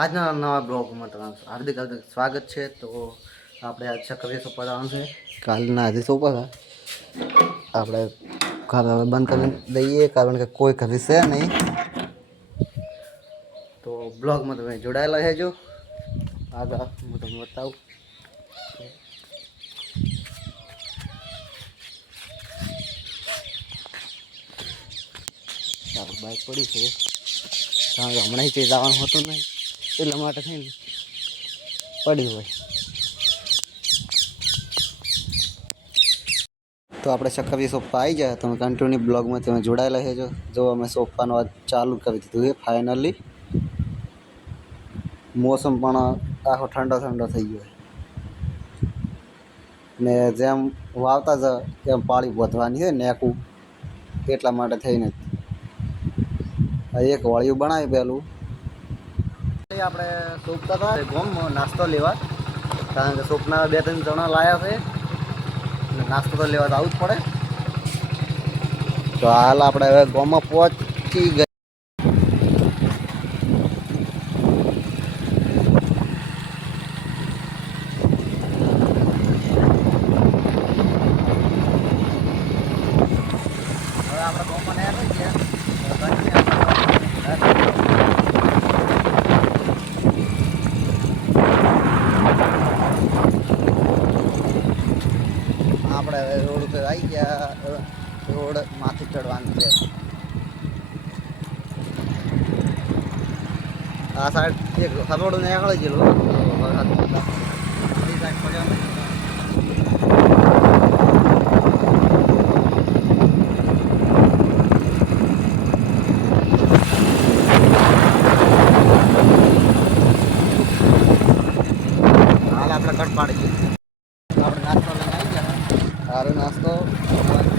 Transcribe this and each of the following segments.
આજના નવા બ્લોગમાં તમારું હાર્દિક હાર્દિક સ્વાગત છે. તો આપણે આજ ચક્રીય સોપા આવવાનું છે કાલના આજે સોપા આપણે કાલ બંધ કરી દઈએ, કારણ કે કોઈ કરી છે નહીં. તો બ્લોગમાં તમે જોડાયેલા રહેજો. આગળ હું તમને બતાવું. બાઇક પડી છે. કારણ કે હમણાં જ જવાનું હતું નહીં. એટલા માટે થઈને પડ્યું હોય. તો આપણે ચક્કરવી સોફા આવી જાય તમે કન્ટિન્યુ બ્લોગમાં તમે જોડાયેલા છે જો અમે સોફાનો આજ ચાલુ કરી દીધું છે ફાઇનલી મોસમ પણ આખો ઠંડો ઠંડો થઈ ગયો ને જેમ વાવતા જ એમ પાળી વધવાની છે નેકું એટલા માટે થઈને એક વાળિયું બનાવી પહેલું. આપણે સોપતા હતા. ગોમ નાસ્તો લેવા. કારણ કે સોપના બે ત્રણ જણા લાયા છે. નાસ્તો તો લેવા તો આવવું જ પડે. તો હાલ આપણે હવે ગોમાં પહોંચી ગયા હવે આપણે ગોમાં ને આવી ગયા આપણે હવે રોડ ઉપર આવી ગયા હવે રોડ માથે ચડવાનું છે આ સાઈડ એક હરોડ ને આગળ ગયેલો એ સાઈડ પડ્યો નહીં. હાલ આપણે કટ પાડી ગયું આપણે નાસ્તો લઈને આવી ગયા સારો નાસ્તો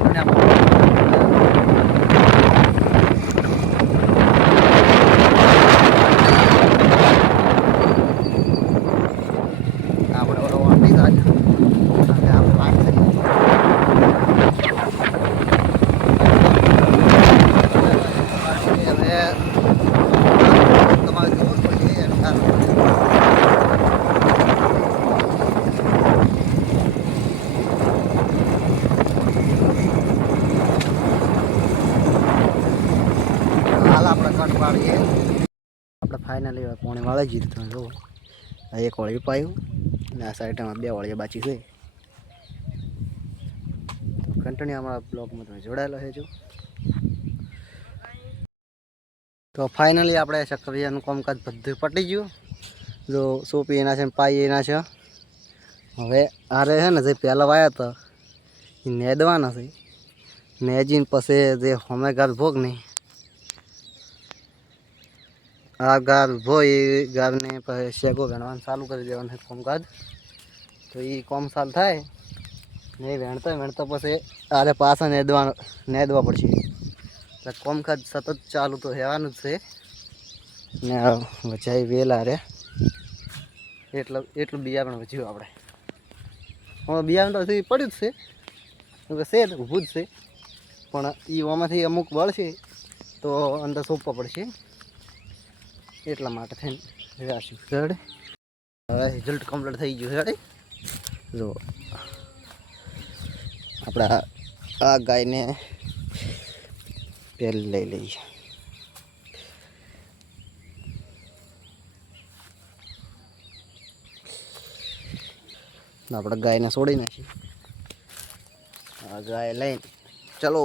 અને આપણે ઓલો વાંટી જાય અને આપણે વાત કરીએ હવે તમારે જોવું જ પડશે એનું કારણ કટ પાડીએ આપણે ફાઇનલી પોણી વાળી જીધું તમે જુઓ એક વળી પાયું અને આ સાઈડમાં બે વળી બાચી છે. કન્ટિન્યુ અમારા બ્લોગમાં તમે જોડાયેલો છે તો ફાઇનલી આપણે ચક્રિયાનું કામકાજ બધું પટી ગયું. જો સોપી એના છે પાઈ એના છે. હવે આરે છે ને જે પહેલાં વાયા હતા, એ નેદવાના છે. નેજીને પછી જે હોમે ગાર ભોગ નહીં આ ગાર ભોય એ ગારને શેગો વેણવાનું ચાલુ કરી દેવાનું કામકાજ. તો એ કોમ સાલ થાય. ને વેણતો વેણતો પછી આરે પાછા નેદવા નેદવા પડશે. એટલે કામકાજ સતત ચાલુ તો રહેવાનું જ છે. ને વચાય વેલા રે. એટલું એટલું બિયારણ વચ્યું આપણે. હવે બિયારણ તો હજી પડ્યું જ છે. છે જ, ઊભું જ છે. પણ એ ઓમાંથી અમુક બળશે તો અંદર સોંપવા પડશે. એટલા માટે થઈને રાખ્યું રેડ હવે રિઝલ્ટ કમ્પ્લીટ થઈ ગયું રેડી જો. આપણા આ ગાયને પહેલી લઈ લઈએ આપણે ગાયને છોડી નાખીએ. ગાય લઈને ચલો.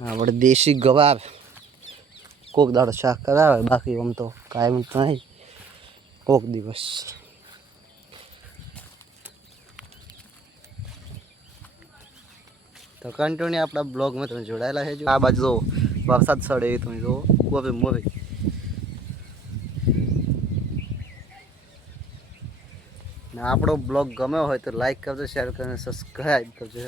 આપણે દેશી ગવાર કોક દાડો શાક કરાવે, બાકી આમ તો કાયમ તો નહીં. કોક દિવસ. તો કન્ટિન્યુ આપણા બ્લોગમાં તમે જોડાયેલા છે આ બાજુ જો વરસાદ સડે એ તમે જો મોરે મોરે ને આપણો બ્લોગ ગમ્યો હોય તો લાઈક કરજો શેર કરજો સબસ્ક્રાઈબ કરજો